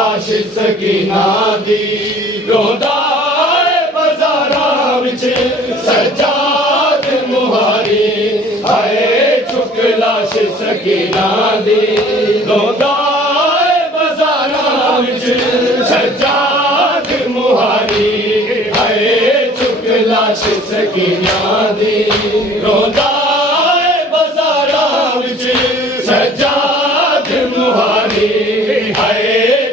लाश सकीना दी रोंदा बाज़ारां विच सज्जाद मुहारी हाय चुक लाश सकीना दी रोंदा बाज़ारां विच सज्जाद मुहारी हाय चुक लाश सकीना दी रोंदा बाज़ारां विच सज्जाद मुहारी हाय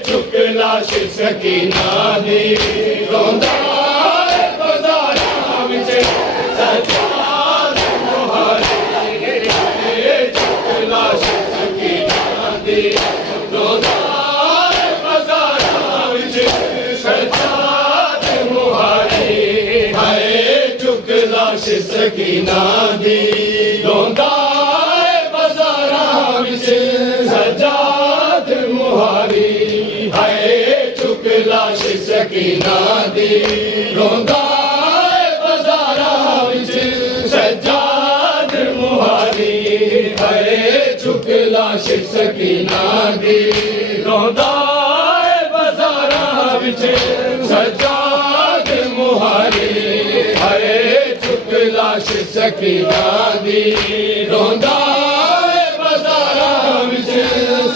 चुक लाश सकीना दी रोंदा बाज़ारां विच सज्जाद मुहारी हाय चुक लाश सकीना दी रोंदा बाज़ारां विच सज्जाद मुहारी हाय चुक लाश सकीना दी रोंदा बाज़ारां विच सज्जाद मुहारी हाय चुक लाश सकीना दी रोंदा बाज़ारां विच सज्जाद मुहारी हाय चुक लाश सकीना दी रोंदा बाज़ारां विच सज्जाद मुहारी हाय चुक लाश सकीना दी रोंदा बाज़ारां विच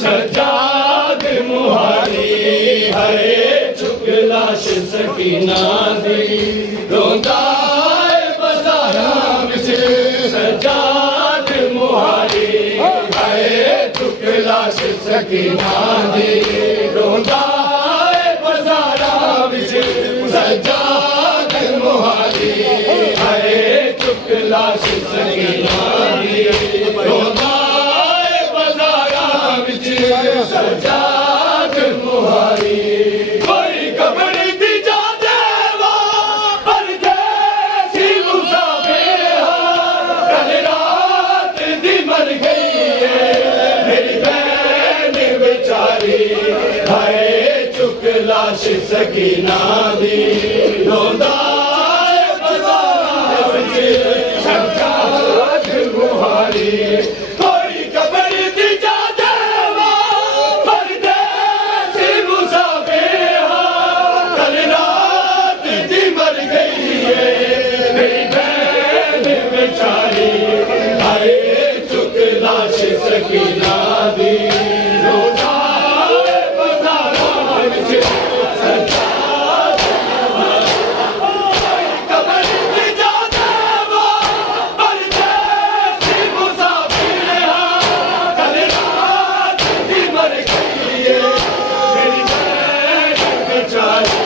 सज्जाद मुहारी हाय चुक लाश सकीना दी रोंदा बाज़ारां विच सज्जाद मुहारी हाय चुक लाश सकीना दी रोंदा बाज़ारां विच सज्जाद मुहारी हाय चुक लाश सकीना दी रोंदा बाज़ारां विच सज्जाद मुहारी कोई कब्र दी जा देवा परदेसी मुसाफिर कल रात दी मर गई है मेरी बहन बेचारी हाय चुक लाश सकीना दी रोंदा बाज़ारां विच सज्जाद मुहारी कोई कब्र दी जा देवा परदेसी मुसाफिर कल रात दी मर गई है मेरी बहन बेचारी हाय चुक लाश सकीना दी रोंदा बाज़ारां विच सज्जाद मुहारी कब्र दी जा देवा परदेसी मुसाफिर कल रात दी मर गई है मेरी बहन बेचारी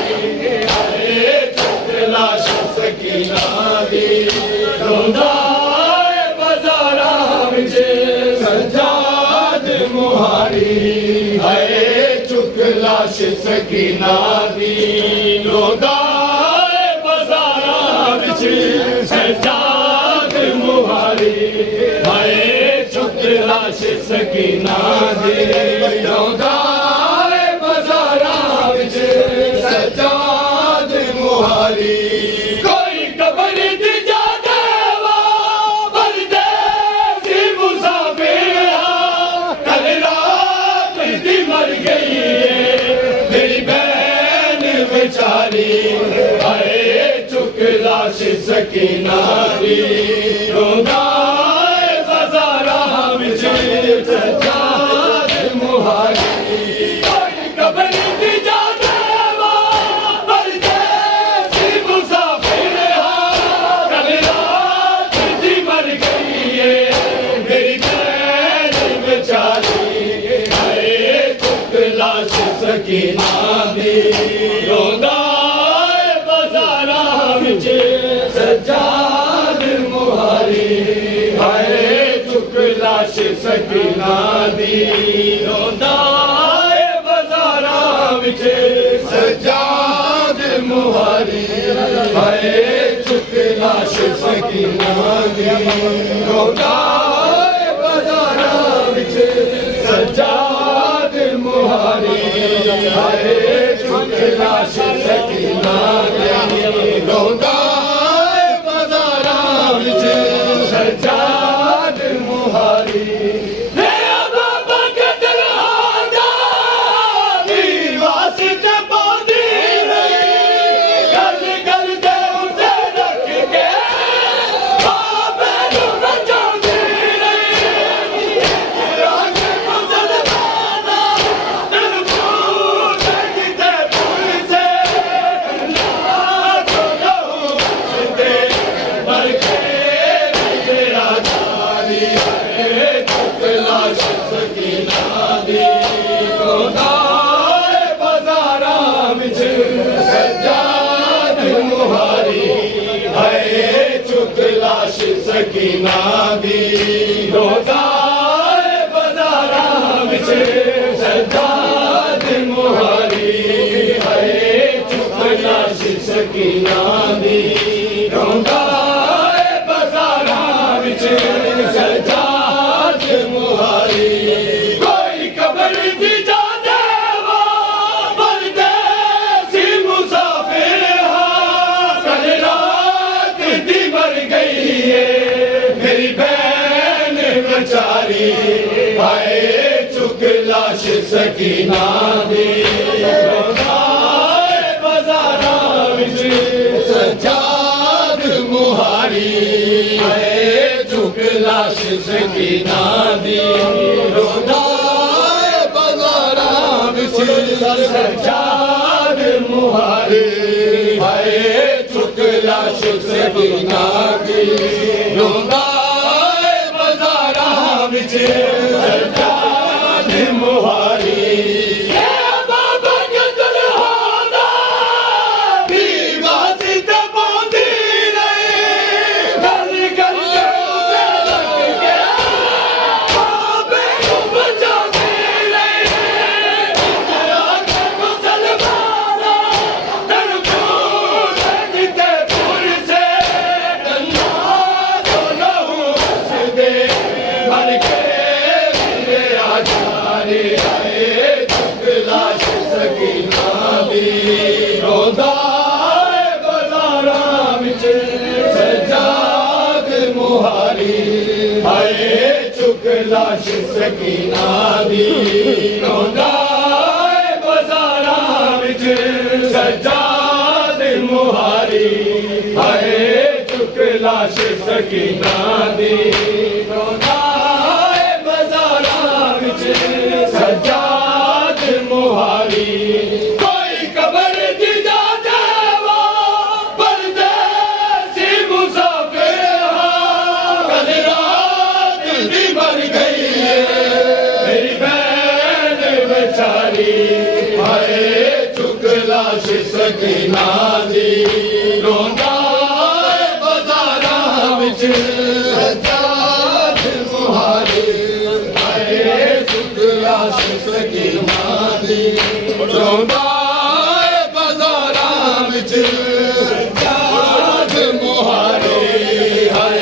हाय चुक लाश सकीना दी रोंदा बाज़ारां विच सज्जाद मुहारी हाय चुक लाश सकीना दी रोंदा बाज़ारां विच सज्जाद मुहारी हाय चुक लाश सकीना दी रोंदा बाज़ारां विच सज्जाद मुहारी कोई कब्र दी जा देवा परदेसी मुसाफिर कल रात दी मर गई है मेरी बहन बेचारी हाय चुक लाश सकीना दी रोंदा बाज़ारां विच सज्जाद मुहारी कोई कब्र दी जा देवा परदेसी मुसाफिर कल रात दी मर गई है मेरी बहन बेचारी हाय चुक लाश सकीना दी रोंदा बाज़ारां विच सज्जाद मुहारी हाय चुक लाश सकीना दी रोंदा बाज़ारां विच सज्जाद मुहारी हाय चुक लाश सकीना दी रोंदा बाज़ारां विच सज्जाद मुहारी हाय चुक लाश सकीना दी रोंदा बाज़ारां विच सज्जाद मुहारी दीवार सकीना दी रोज़ा बाज़ारां विच सज्जाद मुहारी है चुक लाश सकीना दी रोज़ा बाज़ारां विच सज्जाद मुहारी कोई कबर दी जाने वा परदेसी मुसाफिर हा कल रात दी मर गई है मेरी बहन बेचारी हाय चुक लाश सकीना दी रोज़ा बाज़ारां विच सज्जाद मुहारी हाय चुक लाश सकीना दी रोज़ा बाज़ारां विच सज्जाद मुहारी हाय चुक लाश सकीना दी रोज़ा बाज़ारां विच सज्जाद मुहारी रोज़ा बाज़ारां विच सज्जाद मुहारी हाय चुक लाश सकीना दी रोज़ा बाज़ारां विच सज्जाद मुहारी हाय चुक लाश सकीना दी रोज़ा बाज़ारां विच सज्जाद मुहारी कोई कबर दी जाने वा परदेसी मुसाफिर हा कल रात दी मर गई है मेरी बहन बेचारी हाय चुक लाश सकीना दी रोज़ा बाज़ारां विच सज्जाद मुहारी हाय चुक लाश सकीना दी रोज़ा बाज़ारां विच सज्जाद मुहारी हाय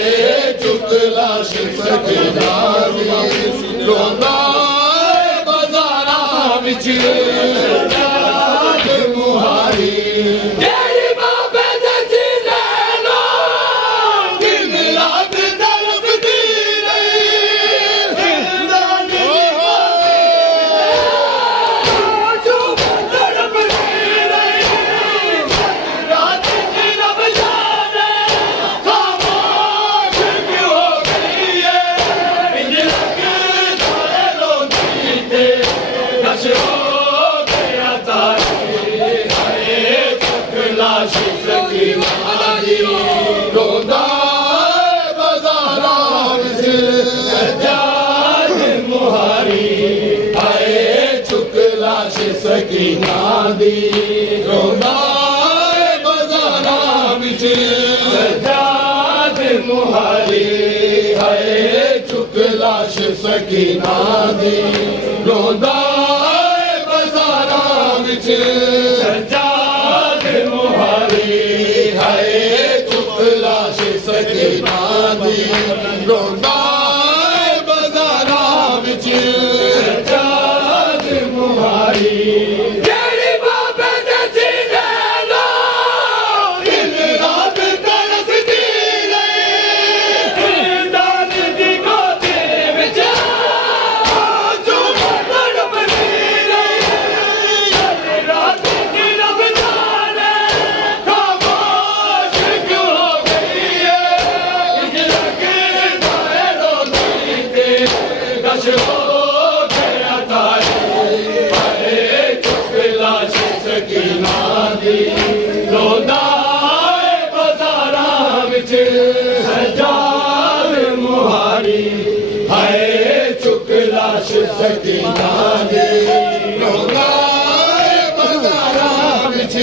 चुक लाश सकीना दी रोज़ा बाज़ारां विच सज्जाद मुहारी रोज़ा बाज़ारां विच सज्जाद मुहारी हाय चुक लाश सकीना दी रोज़ा बाज़ारां विच सज्जाद मुहारी हाय चुक लाश सकीना दी रोज़ा बाज़ारां विच सज्जाद मुहारी हाय चुक लाश सकीना दी रोज़ा बाज़ारां विच सज्जाद मुहारी सकीना दे रोज़ा बाज़ारां विच